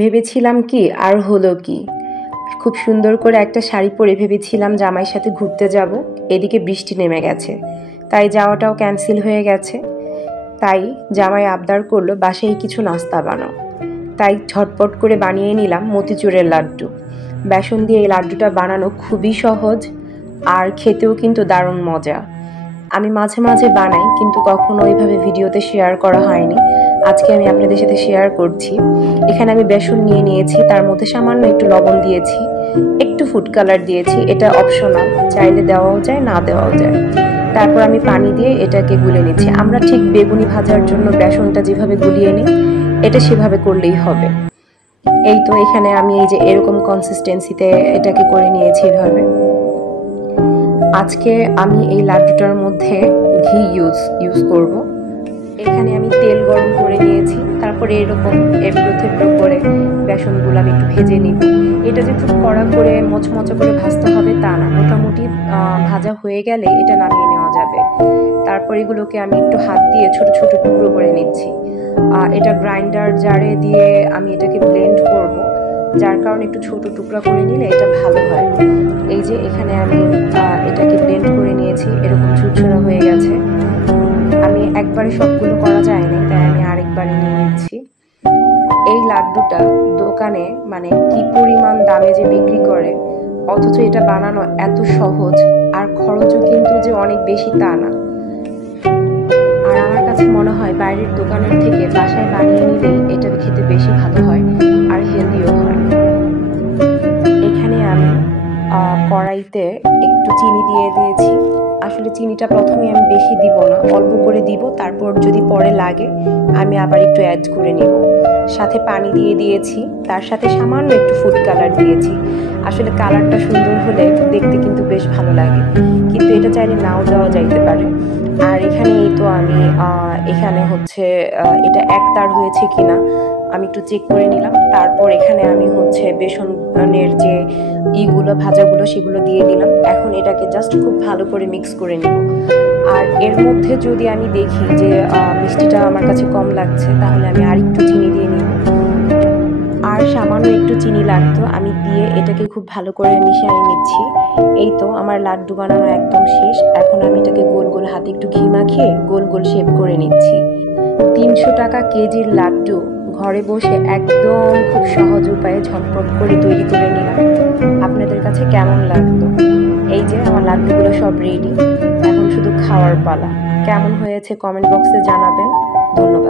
ভেবেছিলাম কি আর হলো কি, খুব সুন্দর করে একটা শাড়ি পরে ভেবেছিলাম জামাইয়ের সাথে ঘুরতে যাব। এদিকে বৃষ্টি নেমে গেছে, তাই যাওয়াটাও ক্যান্সেল হয়ে গেছে। তাই জামাই আবদার করলো বাসায় কিছু নাস্তা বানাও। তাই ঝটপট করে বানিয়ে নিলাম মতিচুরের লাড্ডু। বেসন দিয়ে এই লাড্ডুটা বানানো খুবই সহজ, আর খেতেও কিন্তু দারুণ মজা। আমি মাঝে মাঝে বানাই, কিন্তু কখনো ওইভাবে ভিডিওতে শেয়ার করা হয়নি। আজকে আমি আপনাদের সাথে শেয়ার করছি। এখানে আমি বেসন নিয়ে নিয়েছি, তার মধ্যে সামান্য একটু লবণ দিয়েছি, একটু ফুড কালার দিয়েছি, এটা অপশনাল, চাইলে দেওয়াও যায় না দেওয়াও যায়। তারপর আমি পানি দিয়ে এটাকে গুলে নিচ্ছি। আমরা ঠিক বেগুনি ভাজার জন্য বেসনটা যেভাবে গুলিয়ে নিই, এটা সেভাবে করলেই হবে। এই তো এখানে আমি এই যে এরকম কনসিস্টেন্সিতে এটাকে করে নিয়েছি এভাবে। আজকে আমি এই লাড্ডুটার মধ্যে ঘি ইউজ করব। এখানে আমি তেল গরম করে নিয়েছি, তারপরে এরকম এবড়ো থেবড়ো করে বেসনগুলো আমি একটু ভেজে নিব। এটা যে খুব কড়া করে মচমচা করে ভাজতে হবে তা না, মোটামুটি ভাজা হয়ে গেলে এটা নামিয়ে নেওয়া যাবে। তারপর এগুলোকে আমি একটু হাত দিয়ে ছোট ছোট টুকরো করে নিচ্ছি। এটা গ্রাইন্ডার জারে দিয়ে আমি এটাকে ব্লেন্ড করব, যার কারণে একটু ছোট টুকরা করে নিলে এটা ভালো হয়। এই যে এখানে আমি এটাকে ব্লেন্ড করে নিয়েছি, এরকম ঝুরঝুরা হয়ে গেছে। আমি একবারে সবগুলো করা যায়নি, তাই আমি আরেকবারে নিয়ে নিচ্ছি। এই লাড্ডুটা দোকানে মানে কি পরিমাণ দামে যে বিক্রি করে, অথচ এটা বানানো এত সহজ, আর খরচও কিন্তু যে অনেক বেশি তা না। আর আমার কাছে মনে হয় বাইরের দোকানের থেকে বাসায় বানিয়ে নিলেই এটা খেতে বেশি ভালো হয় আর হেলদিও হয়। এখানে আমি কড়াইতে একটু চিনি দিয়ে দিয়েছি। আসলে চিনিটা প্রথমে আমি বেশি দিব না, অল্প করে দিব, তারপর যদি পরে লাগে আমি আবার একটু অ্যাড করে নিব। সাথে পানি দিয়ে দিয়েছি, তার সাথে সামান্য একটু ফুড কালার দিয়েছি। আসলে কালারটা সুন্দর হলে দেখতে কিন্তু বেশ ভালো লাগে, কিন্তু এটা চাইলে নাও দেওয়া যাইতে পারে। আর এখানে এই তো আমি এখানে হচ্ছে এটা একতার হয়েছে কিনা আমি একটু চেক করে নিলাম। তারপর এখানে আমি হচ্ছে বেসনের যে ভাজাগুলো সেগুলো দিয়ে দিলাম। এখন এটাকে জাস্ট খুব ভালো করে মিক্স করে নিব। আর এর মধ্যে যদি আমি দেখি যে মিষ্টিটা আমার কাছে কম লাগছে, তাহলে আমি আর একটু চিনি দিয়ে নিব। আর সামান্য একটু চিনি লাগতো, আমি দিয়ে এটাকে খুব ভালো করে মিশিয়ে নিচ্ছি। এই তো আমার লাড্ডু বানানো একদম শেষ। এখন আমি এটাকে গোল গোল হাতে একটু ঘি মাখিয়ে গোল গোল শেপ করে নিচ্ছি। 300 টাকা কেজির লাড্ডু ঘরে বসে একদম খুব সহজ উপায়ে ঝটপট করে তৈরি করে নিলাম। আপনাদের কাছে কেমন লাগতো? এই যে আমার লাড্ডুগুলো সব রেডি, এখন শুধু খাওয়ার পালা। কেমন হয়েছে কমেন্ট বক্সে জানাবেন। ধন্যবাদ।